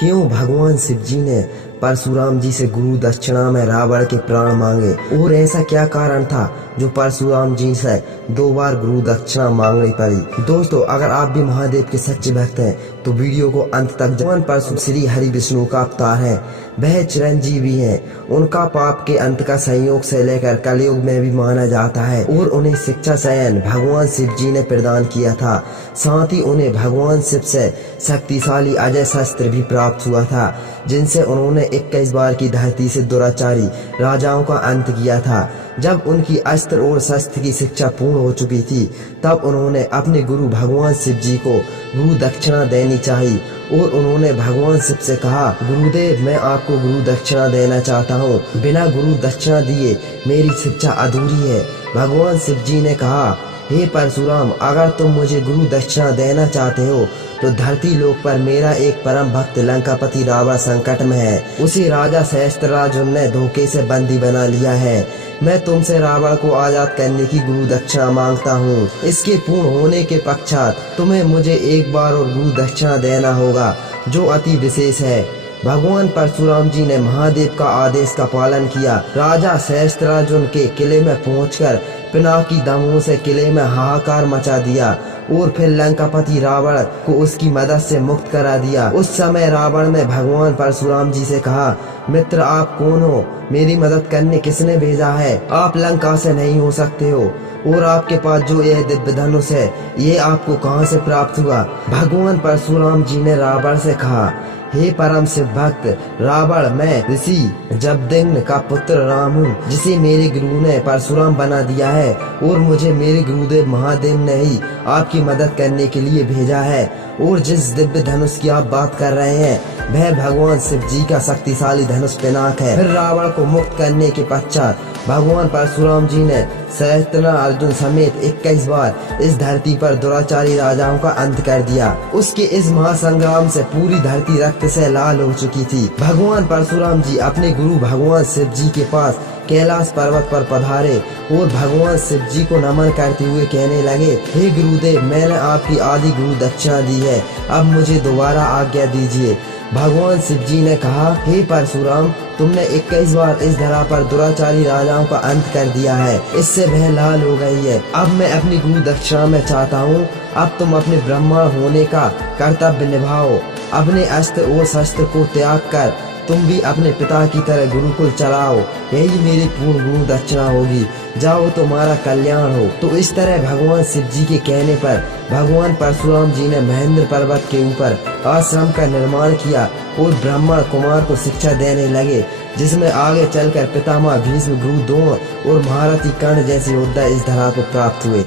क्यों भगवान शिव जी ने परशुराम जी से गुरु दक्षिणा में रावण के प्राण मांगे और ऐसा क्या कारण था जो परशुराम जी से 2 बार गुरु दक्षिणा मांगनी पड़ी। दोस्तों, अगर आप भी महादेव के सच्चे भक्त हैं तो वीडियो को अंत तक। भगवान परशुराम श्री हरि विष्णु का अवतार है, वह चिरंजीवी हैं। उनका पाप के अंत का संयोग से लेकर कलयुग में भी माना जाता है और उन्हें शिक्षा चयन भगवान शिव जी ने प्रदान किया था। साथ ही उन्हें भगवान शिव से शक्तिशाली अजय शस्त्र भी प्राप्त हुआ था, जिनसे उन्होंने 21 बार की धरती से दुराचारी राजाओं का अंत किया था। जब उनकी अस्त्र और शस्त्र की शिक्षा पूर्ण हो चुकी थी, तब उन्होंने अपने गुरु भगवान शिव जी को गुरु दक्षिणा देनी चाहिए और उन्होंने भगवान शिव से कहा, गुरुदेव, मैं आपको गुरु दक्षिणा देना चाहता हूँ। बिना गुरु दक्षिणा दिए मेरी शिक्षा अधूरी है। भगवान शिव जी ने कहा, हे परशुराम, अगर तुम मुझे गुरु दक्षिणा देना चाहते हो तो धरती लोक पर मेरा एक परम भक्त लंकापति रावण संकट में है। उसी राजा सहस्त्रराज ने धोखे से बंदी बना लिया है। मैं तुमसे रावण को आजाद करने की गुरु दक्षिणा मांगता हूँ। इसके पूर्ण होने के पश्चात तुम्हें मुझे एक बार और गुरु दक्षिणा देना होगा, जो अति विशेष है। भगवान परशुराम जी ने महादेव का आदेश का पालन किया। राजा सहस्त्रार्जुन के किले में पहुंचकर पिनाकी दमों से किले में हाहाकार मचा दिया और फिर लंकापति रावण को उसकी मदद से मुक्त करा दिया। उस समय रावण ने भगवान परशुराम जी से कहा, मित्र, आप कौन हो? मेरी मदद करने किसने भेजा है? आप लंका से नहीं हो सकते हो और आपके पास जो यह दिव्य धनुष है, ये आपको कहां से प्राप्त हुआ? भगवान परशुराम जी ने रावण से कहा, हे परम शिव भक्त रावण, मैं ऋषि जमदग्नि का पुत्र राम हूँ, जिसे मेरे गुरु ने परशुराम बना दिया है और मुझे मेरे गुरुदेव महादेव ने ही आपकी मदद करने के लिए भेजा है। और जिस दिव्य धनुष की आप बात कर रहे हैं, वह भगवान शिव जी का शक्तिशाली धनुष पिनाक है। फिर रावण को मुक्त करने के पश्चात भगवान परशुराम जी ने सहस्त्रार्जुन समेत 21 बार इस धरती पर दुराचारी राजाओं का अंत कर दिया। उसके इस महासंग्राम से पूरी धरती रक्त से लाल हो चुकी थी। भगवान परशुराम जी अपने गुरु भगवान शिव जी के पास कैलाश पर्वत पर पधारे और भगवान शिव जी को नमन करते हुए कहने लगे, हे गुरुदेव, मैंने आपकी आदि गुरु दक्षिणा दी है, अब मुझे दोबारा आज्ञा दीजिए। भगवान शिव जी ने कहा, हे परशुराम, तुमने 21 बार इस धरा पर दुराचारी राजाओं का अंत कर दिया है, इससे वह लाल हो गई है। अब मैं अपनी गुरु दक्षिणा में चाहता हूँ, अब तुम अपने ब्राह्मण होने का कर्तव्य निभाओ। अपने अस्त्र और शस्त्र को त्याग कर तुम भी अपने पिता की तरह गुरुकुल चलाओ, यही मेरी पूर्ण गुरु दक्षिणा होगी। जाओ, तुम्हारा कल्याण हो। तो इस तरह भगवान शिव जी के कहने पर भगवान परशुराम जी ने महेंद्र पर्वत के ऊपर आश्रम का निर्माण किया और ब्राह्मण कुमार को शिक्षा देने लगे, जिसमें आगे चलकर पितामह भीष्म, गुरु द्रोण और महारथी कर्ण जैसे योद्धा इस धरा को प्राप्त हुए।